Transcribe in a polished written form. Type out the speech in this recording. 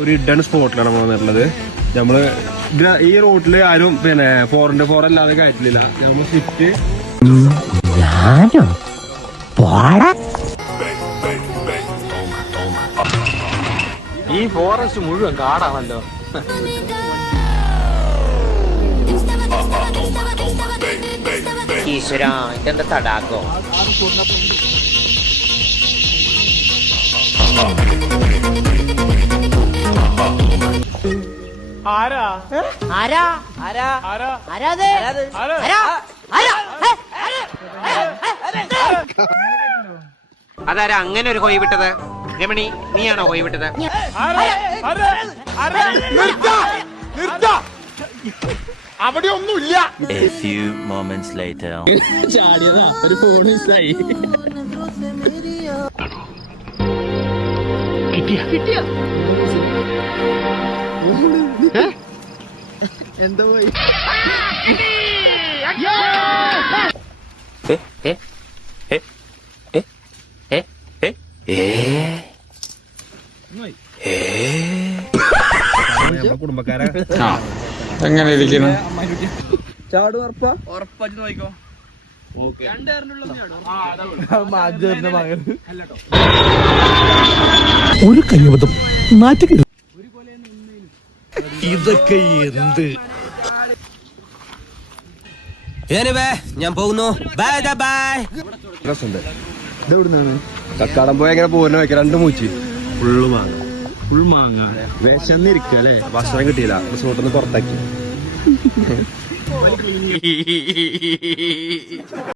ഒരു ഇഡൻ സ്പോട്ടിലാണ് നമ്മൾ വന്നിട്ടുള്ളത്. നമ്മള് ഈ റോഡില് ആരും പിന്നെ 4x4 അല്ലാതെ കയറ്റില്ല. നമ്മൾ സ്വിഫ്റ്റ് ഈ ഫോറസ്റ്റ് മുഴുവൻ കാടാണല്ലോ. ഈശ്വര, ഇതെന്താ തടാകോ? അതാരാ അങ്ങനെ ഒരു കോഴി വിട്ടത്? രമണി, നീയാണോ കോഴി വിട്ടത്? അവിടെ ഒന്നുമില്ല. A few moments later. ചാടിയതാ, ഒരു ഫോൺ മിസ്സായി. കിട്ടിയ എന്താ പോയി? കുടുംബക്കാരെ എങ്ങനെ ഇരിക്കുന്നു? ചാട് ഉറപ്പാ? ഉറപ്പാച്ചു നോക്കോ. ഒരു കയ്യബദ്ധം നാറ്റുകരുത്. ഇതൊക്കെ എന്ത്? ഞാൻ പോകുന്നു. Bye bye. രസമുണ്ട്. ഇതെവിടുന്നാണ്? കക്കാടം പോയി എങ്ങനെ പോകുന്ന വയ്ക്കാം. 2 മൂച്ചി ഫുൾ മാങ്ങ വിശന്നിരിക്കുക അല്ലേ? ഭക്ഷണം കിട്ടിയില്ല. റിസോർട്ടിൽ നിന്ന് പുറത്താക്കി.